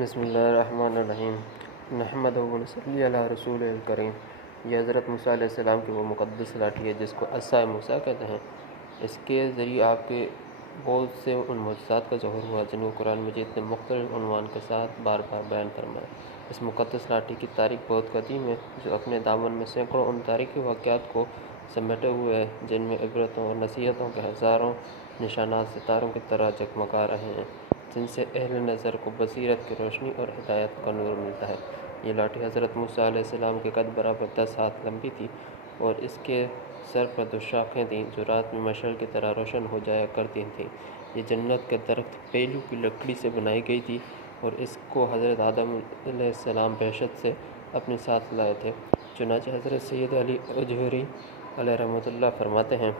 بسم اللہ الرحمن الرحیم نحمدہ و نصلی علی رسول الکریم۔ یہ حضرت موسیٰ علیہ السلام کی وہ مقدس لاٹھی ہے جس کو عصا موسیٰ کہتے ہیں۔ اس کے ذریعے آپ کے بہت سے ان معجزات کا ظہور ہوا جن کو قرآن مجید نے مختلف عنوان کے ساتھ بار بار بیان فرمایا۔ اس مقدس لاٹھی کی تاریخ بہت قدیم ہے، جو اپنے دامن میں سینکڑوں ان تاریخی واقعات کو سمیٹے ہوئے ہے جن میں عبرتوں اور نصیحتوں کے ہزاروں نشانات ستاروں کی طرح جگمگا رہے ہیں، جن سے اہل نظر کو بصیرت کی روشنی اور ہدایت کا نور ملتا ہے۔ یہ لاٹھی حضرت موسیٰ علیہ السلام کے قد برابر 10 ہاتھ لمبی تھی اور اس کے سر پر 2 شاخیں تھیں جو رات میں مشعل کی طرح روشن ہو جایا کرتی تھیں۔ یہ جنت کے درخت پیلو کی لکڑی سے بنائی گئی تھی اور اس کو حضرت آدم علیہ السلام بہشت سے اپنے ساتھ لائے تھے۔ چنانچہ حضرت سید علی اجویری علیہ رحمۃ اللہ فرماتے ہیں،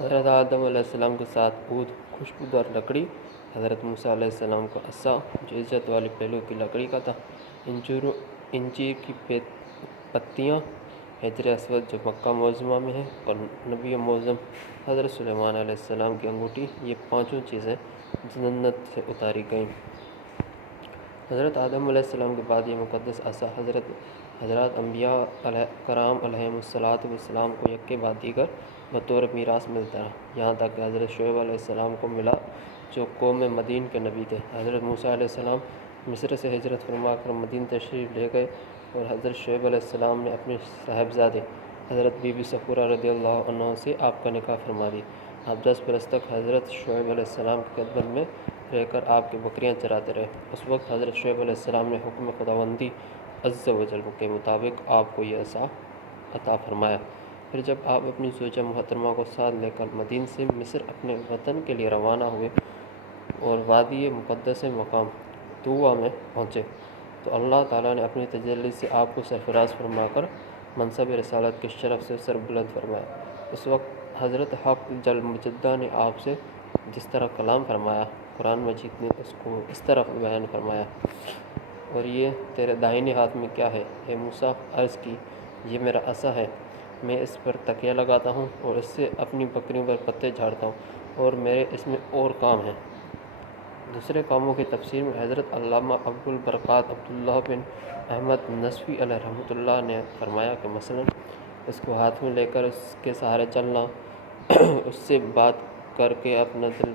حضرت آدم علیہ السلام کے ساتھ عود خوشبودار لکڑی، حضرت موسیٰ علیہ السلام کا عصا جو عزت والی پیلو کی لکڑی کا تھا، انجیر کی پتیاں، حجر اسود جو مکہ معظمہ میں ہے، اور نبی معظم حضرت سلیمان علیہ السلام کی انگوٹھی، یہ 5 چیزیں جنت سے اتاری گئیں۔ حضرت آدم علیہ السلام کے بعد یہ مقدس عصا حضرات انبیاء کرام علیہم السلام کو یک کے بعد دیگر بطور میراث ملتا رہا، یہاں تک کہ حضرت شعیب علیہ السلام کو ملا جو قوم مدین کے نبی تھے۔ حضرت موسیٰ علیہ السلام مصر سے ہجرت فرما کر مدین تشریف لے گئے اور حضرت شعیب علیہ السلام نے اپنے صاحبزادے حضرت بی بی سفورہ رضی اللہ عنہ سے آپ کا نکاح فرما دی۔ آپ 10 برس تک حضرت شعیب علیہ السلام کی خدمت میں رہ کر آپ کی بکریاں چراتے رہے۔ اس وقت حضرت شعیب علیہ السلام نے حکم خداوندی عز و جل کے مطابق آپ کو یہ عصا عطا فرمایا۔ پھر جب آپ اپنی زوجہ محترمہ کو ساتھ لے کر مدین سے مصر اپنے وطن کے لیے روانہ ہوئے اور وادی مقدس مقام طوٰ میں پہنچے تو اللہ تعالیٰ نے اپنی تجلی سے آپ کو سرفراز فرما کر منصب رسالت کے شرف سے سر بلند فرمایا۔ اس وقت حضرت حق جل مجدہ نے آپ سے جس طرح کلام فرمایا، قرآن مجید نے اس کو اس طرح بیان فرمایا، اور یہ تیرے دائنے ہاتھ میں کیا ہے؟ اے موسیٰ عرض کی، یہ میرا عصا ہے، میں اس پر تکیہ لگاتا ہوں اور اس سے اپنی بکریوں پر پتے جھاڑتا ہوں، اور میرے اس میں اور کام ہیں۔ دوسرے کاموں کی تفسیر میں حضرت علامہ ابوالبرکات عبداللہ بن احمد نصفی علیہ رحمۃ اللہ نے فرمایا کہ مثلاً اس کو ہاتھ میں لے کر اس کے سہارے چلنا، اس سے بات کر کے اپنا دل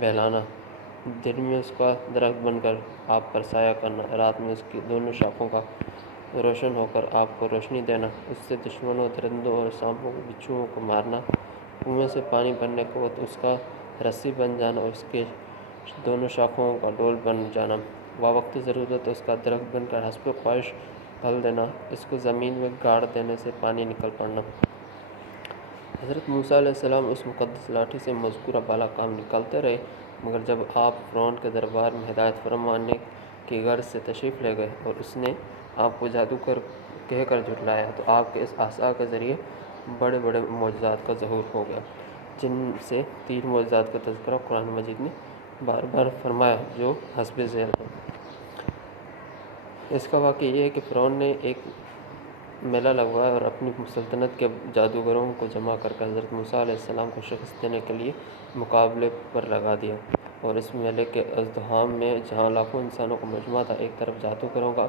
بہلانا، دن میں اس کا درخت بن کر آپ پر سایہ کرنا، رات میں اس کی دونوں شاخوں کا روشن ہو کر آپ کو روشنی دینا، اس سے دشمنوں، درندوں اور سانپوں بچھوؤں کو مارنا، کنویں سے پانی بھرنے کے وقت اس کا رسی بن جانا اور اس کے دونوں شاخوں کا ڈول بن جانا، وقت ضرورت اس کا درخت بن کر حسب خواہش پھل دینا، اس کو زمین میں گاڑ دینے سے پانی نکل پڑنا۔ حضرت موسیٰ علیہ السلام اس مقدس لاٹھی سے مذکورہ بالا کام نکالتے رہے، مگر جب آپ فرعون کے دربار میں ہدایت فرمانے کی غرض سے تشریف لے گئے اور اس نے آپ کو جادوگر کہہ کر جھٹلایا تو آپ کے اس عصا کے ذریعے بڑے بڑے معجزات کا ظہور ہو گیا، جن سے 3 معجزات کا تذکرہ قرآن مجید نے بار بار فرمایا جو حسب ذیل ہیں۔ اس کا واقعہ یہ ہے کہ فرعون نے ایک میلہ لگوایا اور اپنی سلطنت کے جادوگروں کو جمع کر کے حضرت موسیٰ علیہ السلام کو شکست دینے کے لیے مقابلے پر لگا دیا، اور اس میلے کے ازدحام میں جہاں لاکھوں انسانوں کا مجمع تھا، ایک طرف جادوگروں کا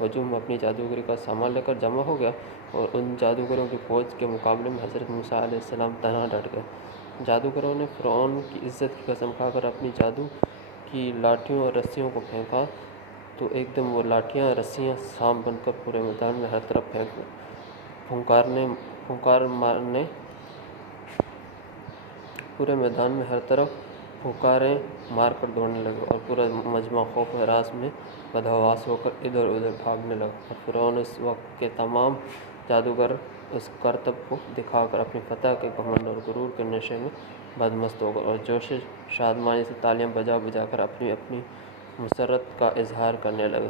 ہجوم اپنی جادوگری کا سامان لے کر جمع ہو گیا اور ان جادوگروں کی فوج کے مقابلے میں حضرت موسیٰ علیہ السلام تنہا ڈٹ گئے۔ جادوگروں نے فرعون کی عزت کی قسم کھا کر اپنی جادو کی لاٹھیوں اور رسیوں کو پھینکا تو ایک دم وہ لاٹھیاں رسیاں سانپ بن کر پورے میدان میں ہر طرف پھینک پورے میدان میں ہر طرف پھونکاریں مار کر دوڑنے لگے اور پورا مجمع خوف و ہراس میں بدحواس ہو کر ادھر ادھر بھاگنے لگا، اور فرعون اس وقت کے تمام جادوگر اس کرتب کو دکھا کر اپنی فتح کے گھمنڈ اور غرور کے نشے میں بدمست ہو گئے اور جوش شادمانی سے تالیاں بجا بجا کر اپنی اپنی مسرت کا اظہار کرنے لگے۔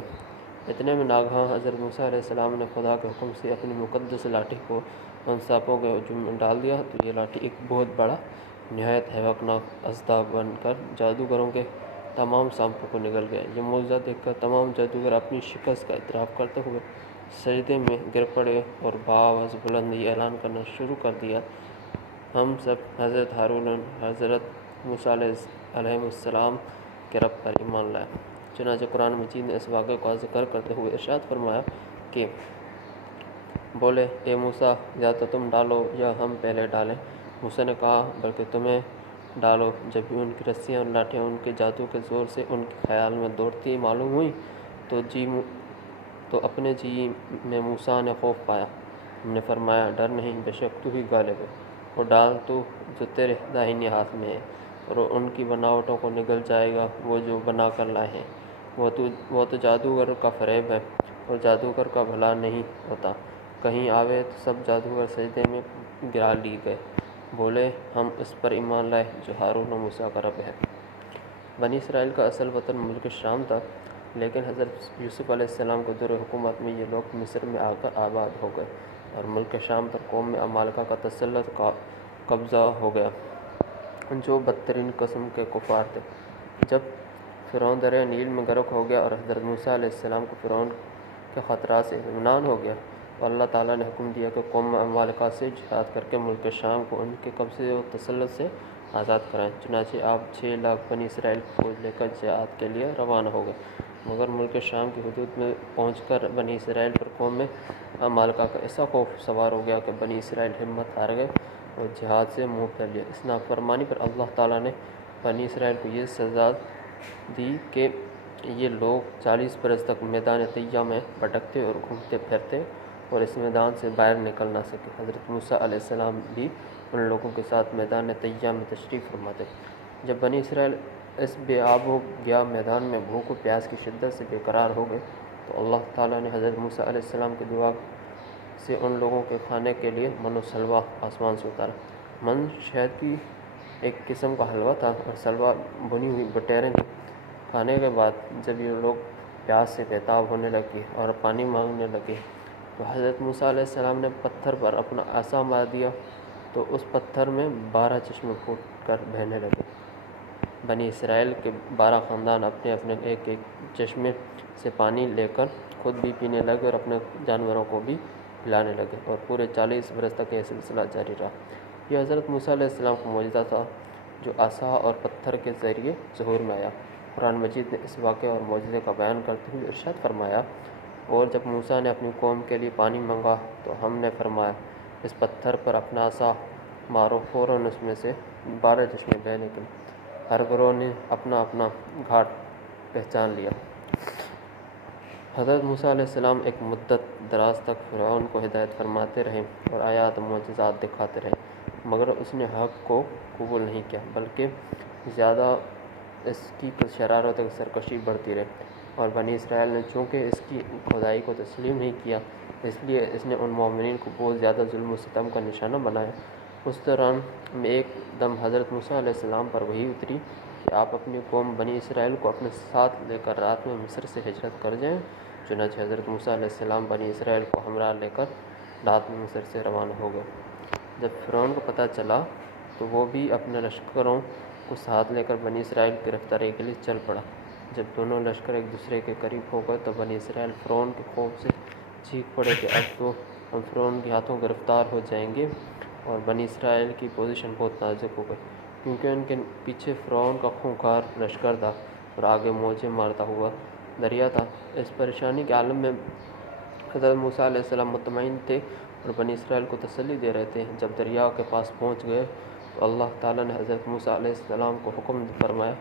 اتنے میں ناگہاں حضرت موسیٰ علیہ السلام نے خدا کے حکم سے اپنی مقدس لاٹھی کو ان سانپوں کے ہجوم میں ڈال دیا تو یہ لاٹھی ایک بہت بڑا نہایت ہیبتناک اژدہا بن کر جادوگروں کے تمام سانپوں کو نگل گیا۔ یہ معجزہ دیکھ کر تمام جادوگر اپنی شکست کا اعتراف کرتے ہوئے سجدے میں گر پڑے اور بآواز بلند یہ اعلان کرنا شروع کر دیا، ہم سب حضرت ہارون اور حضرت موسیٰ علیہ السلام کے رب پر ایمان لائے۔ چنانچہ قرآن مجید نے اس واقعے کا ذکر کرتے ہوئے ارشاد فرمایا کہ بولے اے موسیٰ یا تو تم ڈالو یا ہم پہلے ڈالیں۔ موسیٰ نے کہا بلکہ تمہیں ڈالو۔ جب بھی ان کی رسیاں اور لاٹھیاں ان کے جادو کے زور سے ان کے خیال میں دوڑتی معلوم ہوئیں تو اپنے جی میں موسیٰ نے خوف پایا۔ ہم نے فرمایا ڈر نہیں، بے شک تو ہی غالب ہے، اور ڈال تو جو تیرے داہنے ہاتھ میں ہے، اور ان کی بناوٹوں کو نگل جائے گا وہ جو بنا کر لائے ہیں۔ وہ تو جادوگر کا فریب ہے، اور جادوگر کا بھلا نہیں ہوتا۔ کہیں آوے تو سب جادوگر سجدے میں گرا لی گئے، بولے ہم اس پر ایمان لائے جو ہارون و موسیٰ کا رب ہے۔ بنی اسرائیل کا اصل وطن ملک شام تھا، لیکن حضرت یوسف علیہ السلام کے دور حکومت میں یہ لوگ مصر میں آ کر آباد ہو گئے، اور ملک شام پر قوم میں عمالقہ کا تسلط کا قبضہ ہو گیا، جو بدترین قسم کے کفار تھے۔ جب فرعون دریا نیل میں غرق ہو گیا اور حضرت موسیٰ علیہ السلام کو فرعون کے خطرات سے اطمینان ہو گیا، تو اللہ تعالیٰ نے حکم دیا کہ قوم عمالقہ سے جہاد کر کے ملک شام کو ان کے قبضے و تسلط سے آزاد کرائیں۔ چنانچہ آپ 6 لاکھ بنی اسرائیل کو فوج لے کر جہاد کے لیے روانہ ہو گئے، مگر ملک شام کی حدود میں پہنچ کر بنی اسرائیل پر قوم عمالقہ کا ایسا خوف سوار ہو گیا کہ بنی اسرائیل ہمت ہار گئے اور جہاد سے منہ پھیر لیا۔ اس نافرمانی پر اللہ تعالیٰ نے بنی اسرائیل کو یہ سزا دی کہ یہ لوگ 40 برس تک میدان طیہ میں بھٹکتے اور گھومتے پھرتے اور اس میدان سے باہر نکل نہ سکے۔ حضرت موسیٰ علیہ السلام بھی ان لوگوں کے ساتھ میدان طیہ میں تشریف فرما تھے۔ جب بنی اسرائیل اس بے آب و گیا میدان میں بھوک و پیاس کی شدت سے بے قرار ہو گئے، تو اللہ تعالیٰ نے حضرت موسیٰ علیہ السلام کی دعا سے ان لوگوں کے کھانے کے لیے من و سلوہ آسمان سے اتارا۔ من شہد کی ایک قسم کا حلوہ تھا، اور سلوہ بھنی ہوئی بٹیریں تھیں۔ کھانے کے بعد جب یہ لوگ پیاس سے بےتاب ہونے لگے اور پانی مانگنے لگے، تو حضرت موسیٰ علیہ السلام نے پتھر پر اپنا عصا مار دیا، تو اس پتھر میں 12 چشمے پھوٹ کر بہنے لگے۔ بنی اسرائیل کے 12 خاندان اپنے اپنے ایک ایک چشمے سے پانی لے کر خود بھی پینے لگے اور اپنے جانوروں کو بھی پلانے لگے، اور پورے 40 برس تک یہ سلسلہ جاری رہا۔ یہ حضرت موسیٰ علیہ السلام کا معجزہ تھا جو عصا اور پتھر کے ذریعے ظہور میں آیا۔ قرآن مجید نے اس واقعے اور معجزے کا بیان کرتے ہوئے ارشاد فرمایا، اور جب موسیٰ نے اپنی قوم کے لیے پانی مانگا تو ہم نے فرمایا اس پتھر پر اپنا عصا مارو، فوراً اس میں سے 12 چشمے بہہ نکلے۔ ہر گروہ نے اپنا اپنا گھاٹ پہچان لیا۔ حضرت موسیٰ علیہ السلام ایک مدت دراز تک فرعون کو ہدایت فرماتے رہے اور آیات و معجزات دکھاتے رہے، مگر اس نے حق کو قبول نہیں کیا، بلکہ زیادہ اس کی شرارت و سرکشی بڑھتی رہی، اور بنی اسرائیل نے چونکہ اس کی خدائی کو تسلیم نہیں کیا، اس لیے اس نے ان مومنین کو بہت زیادہ ظلم و ستم کا نشانہ بنایا۔ اس دوران میں ایک دم حضرت موسیٰ علیہ السلام پر وحی اتری کہ آپ اپنی قوم بنی اسرائیل کو اپنے ساتھ لے کر رات میں مصر سے ہجرت کر جائیں۔ چنانچہ حضرت موسیٰ علیہ السلام بنی اسرائیل کو ہمراہ لے کر رات میں مصر سے روانہ ہو گئے۔ جب فرعون کو پتہ چلا تو وہ بھی اپنے لشکروں کو ساتھ لے کر بنی اسرائیل کی گرفتاری کے لیے چل پڑا۔ جب دونوں لشکر ایک دوسرے کے قریب ہو گئے تو بنی اسرائیل فرعون کے خوف سے چیخ پڑے کہ اب تو ہم فرعون کے ہاتھوں گرفتار ہو جائیں گے، اور بنی اسرائیل کی پوزیشن بہت نازک ہو گئی، کیونکہ ان کے پیچھے فرعون کا خونخوار لشکر تھا اور آگے موجیں مارتا ہوا دریا تھا۔ اس پریشانی کے عالم میں حضرت موسیٰ علیہ السلام مطمئن تھے اور بنی اسرائیل کو تسلی دے رہے تھے۔ جب دریا کے پاس پہنچ گئے تو اللہ تعالیٰ نے حضرت موسیٰ علیہ السلام کو حکم فرمایا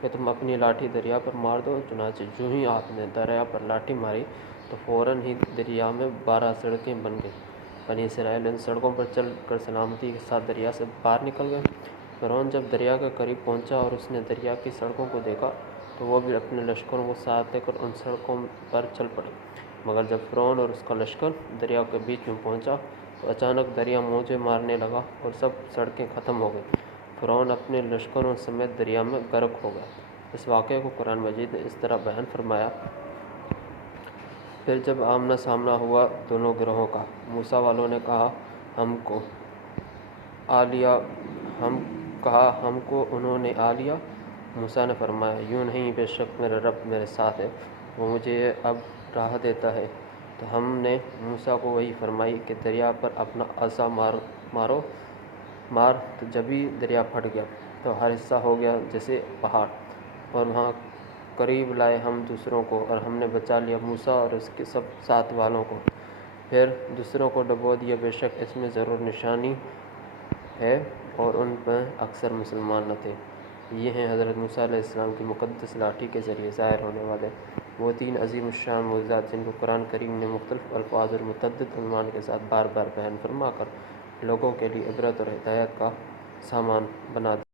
کہ تم اپنی لاٹھی دریا پر مار دو۔ چنانچہ جو ہی آپ نے دریا پر لاٹھی ماری تو فوراً ہی دریا میں 12 سڑکیں بن گئیں۔ بنی اسرائیل ان سڑکوں پر چل کر سلامتی کے ساتھ دریا سے باہر نکل گئے۔ فرعون جب دریا کے قریب پہنچا اور اس نے دریا کی سڑکوں کو دیکھا تو وہ بھی اپنے لشکروں کو ساتھ لے کر ان سڑکوں پر چل پڑے، مگر جب فرعون اور اس کا لشکر دریا کے بیچ میں پہنچا تو اچانک دریا موجیں مارنے لگا اور سب سڑکیں ختم ہو گئیں۔ فرعون اپنے لشکروں سمیت دریا میں غرق ہو گیا۔ اس واقعے کو قرآن مجید نے اس طرح بیان فرمایا، پھر جب آمنا سامنا ہوا دونوں گروہوں کا، موسیٰ والوں نے کہا ہم کو انہوں نے آ لیا۔ موسیٰ نے فرمایا یوں نہیں، بے شک میرے رب میرے ساتھ ہے، وہ مجھے اب راہ دیتا ہے۔ تو ہم نے موسیٰ کو وحی فرمائی کہ دریا پر اپنا عصا مار، تو جبھی دریا پھٹ گیا تو ہر حصہ ہو گیا جیسے پہاڑ، اور وہاں قریب لائے ہم دوسروں کو، اور ہم نے بچا لیا موسیٰ اور اس کے سب ساتھ والوں کو، پھر دوسروں کو ڈبو دیا، بے شک اس میں ضرور نشانی ہے اور ان پر اکثر مسلمان نہ تھے۔ یہ ہیں حضرت موسیٰ علیہ السلام کی مقدس لاٹھی کے ذریعے ظاہر ہونے والے وہ 3 عظیم الشان معجزات جن کو قرآن کریم نے مختلف الفاظ اور متعدد عنوان کے ساتھ بار بار بیان فرما کر لوگوں کے لیے عبرت اور ہدایت کا سامان بنا دیا۔